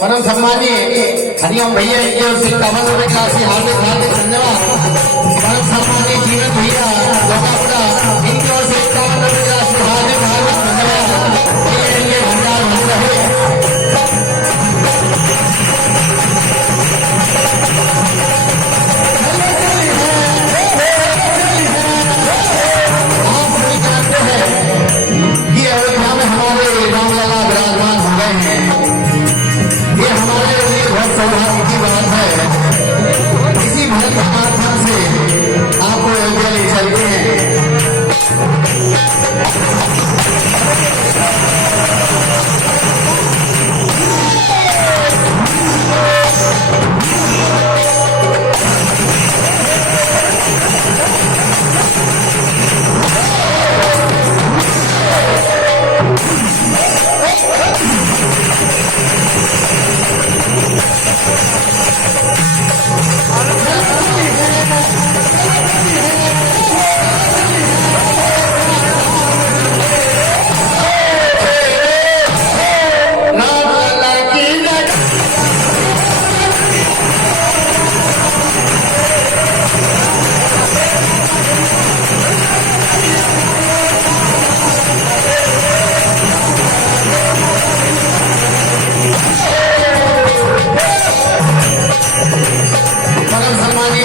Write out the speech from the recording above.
परम सम्मानीय हरिओम भैया की ओर से 51 का हार्दिक हार्दिक धन्यवाद। परम सम्मानीय जीवन भैया लोकापुरा इनकी ओर से 51 का हार्दिक हार्दिक धन्यवाद। भैया इनके भंडार बन रहे। आप सभी जानते हैं कि अयोध्या में हमारे रामलला विराजमान हो गए हैं। ये हमारे लिए बहुत सौभाग्य की बात है। इसी भक्त के माध्यम से आपको अयोध्या ले चलते हैं। परम सम्मानीय